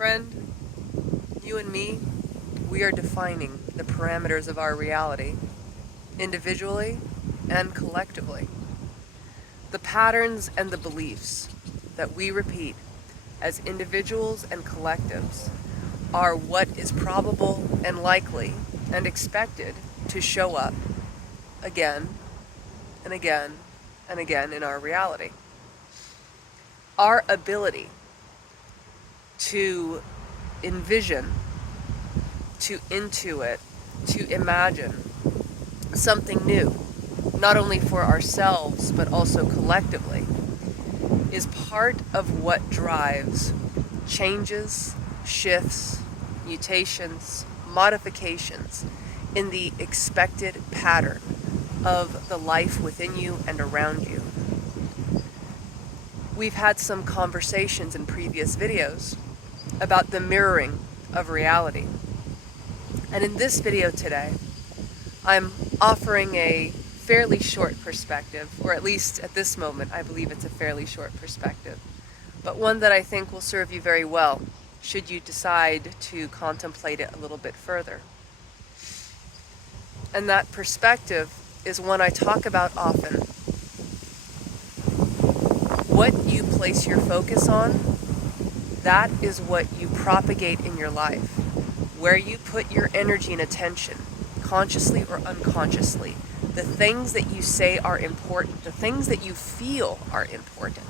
friend, you and me, we are defining the parameters of our reality, individually and collectively. The patterns and the beliefs that we repeat as individuals and collectives are what is probable and likely and expected to show up again and again and again in our reality. Our ability to envision, to intuit, to imagine something new, not only for ourselves but also collectively, is part of what drives changes, shifts, mutations, modifications in the expected pattern of the life within you and around you. We've had some conversations in previous videos about the mirroring of reality. And in this video today, I'm offering a fairly short perspective, or at least at this moment, I believe it's a fairly short perspective, but one that I think will serve you very well should you decide to contemplate it a little bit further. And that perspective is one I talk about often. What you place your focus on, that is what you propagate in your life. Where you put your energy and attention, consciously or unconsciously, the things that you say are important, the things that you feel are important,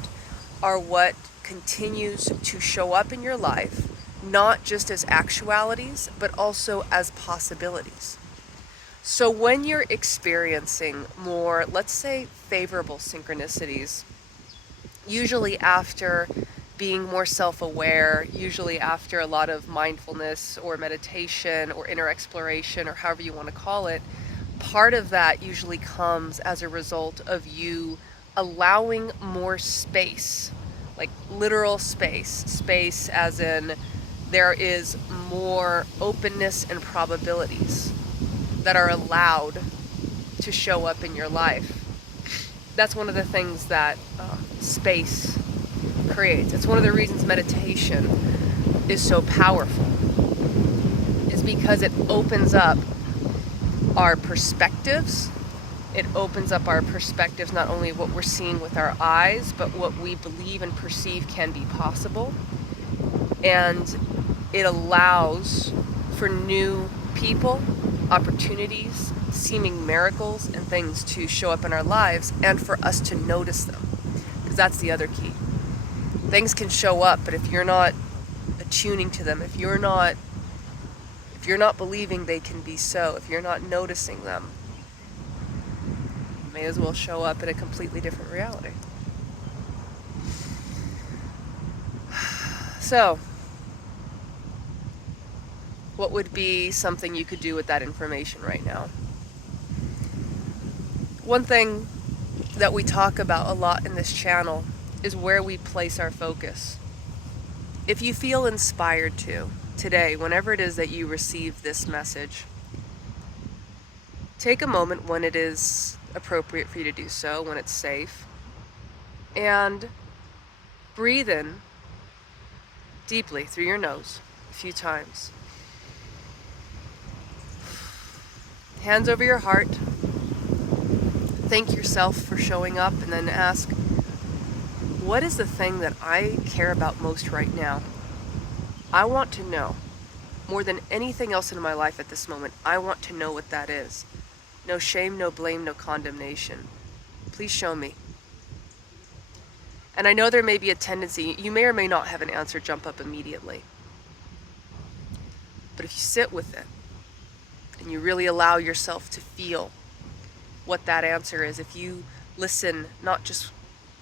are what continues to show up in your life, not just as actualities, but also as possibilities. So when you're experiencing more, let's say, favorable synchronicities, usually after being more self-aware, usually after a lot of mindfulness or meditation or inner exploration or however you want to call it, part of that usually comes as a result of you allowing more space, like literal space as in there is more openness and probabilities that are allowed to show up in your life. That's one of the things that space creates. It's one of the reasons meditation is so powerful, is because it opens up our perspectives. It opens up our perspectives, not only what we're seeing with our eyes, but what we believe and perceive can be possible. And it allows for new people, opportunities, seeming miracles and things to show up in our lives, and for us to notice them. Because that's the other key. Things can show up, but if you're not attuning to them, if you're not believing they can be so, if you're not noticing them, may as well show up in a completely different reality. So, what would be something you could do with that information right now? One thing that we talk about a lot in this channel is where we place our focus. If you feel inspired to, today, whenever it is that you receive this message, take a moment when it is appropriate for you to do so, when it's safe, and breathe in deeply through your nose a few times. Hands over your heart. Thank yourself for showing up, and then ask, what is the thing that I care about most right now? I want to know, more than anything else in my life at this moment, I want to know what that is. No shame, no blame, no condemnation. Please show me. And I know there may be a tendency, you may or may not have an answer jump up immediately. But if you sit with it, and you really allow yourself to feel what that answer is, if you listen not just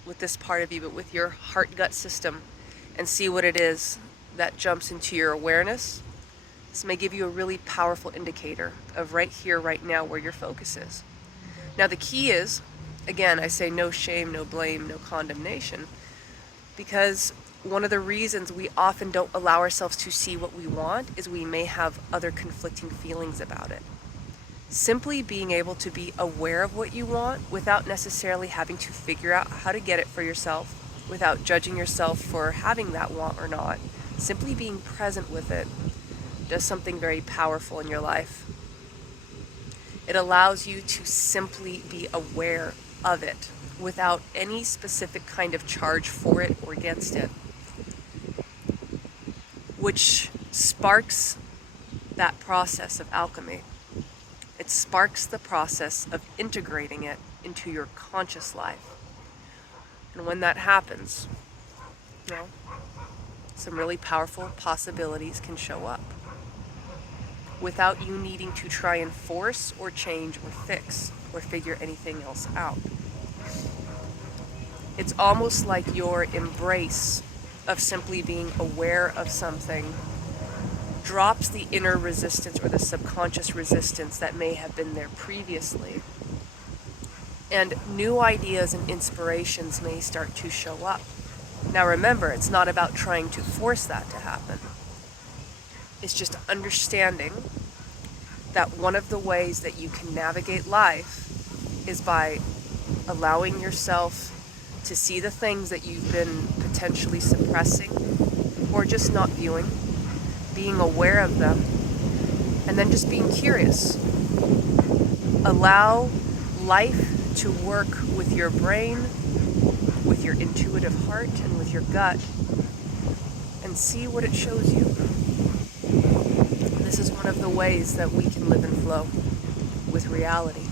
with this part of you, but with your heart-gut system, and see what it is that jumps into your awareness, this may give you a really powerful indicator of right here, right now, where your focus is. Now the key is, again, I say no shame, no blame, no condemnation, because one of the reasons we often don't allow ourselves to see what we want is we may have other conflicting feelings about it. Simply being able to be aware of what you want without necessarily having to figure out how to get it for yourself, without judging yourself for having that want or not, simply being present with it does something very powerful in your life. It allows you to simply be aware of it without any specific kind of charge for it or against it, which sparks that process of alchemy. It sparks the process of integrating it into your conscious life. And when that happens, some really powerful possibilities can show up without you needing to try and force or change or fix or figure anything else out. It's almost like your embrace of simply being aware of something drops the inner resistance or the subconscious resistance that may have been there previously. And new ideas and inspirations may start to show up. Now remember, it's not about trying to force that to happen. It's just understanding that one of the ways that you can navigate life is by allowing yourself to see the things that you've been potentially suppressing or just not viewing, being aware of them, and then just being curious. Allow life to work with your brain, with your intuitive heart, and with your gut, and see what it shows you. This is one of the ways that we can live in flow with reality.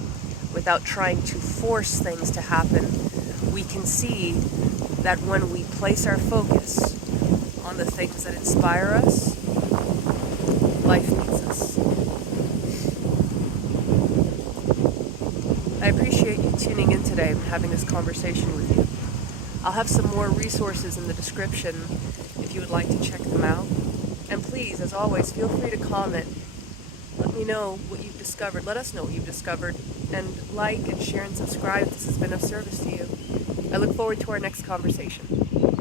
Without trying to force things to happen, we can see that when we place our focus on the things that inspire us, life meets us. I appreciate you tuning in today and having this conversation with you. I'll have some more resources in the description if you would like to check them out. And please, as always, feel free to comment. Let me know what you've discovered. Let us know what you've discovered. And like and share and subscribe if this has been of service to you. I look forward to our next conversation.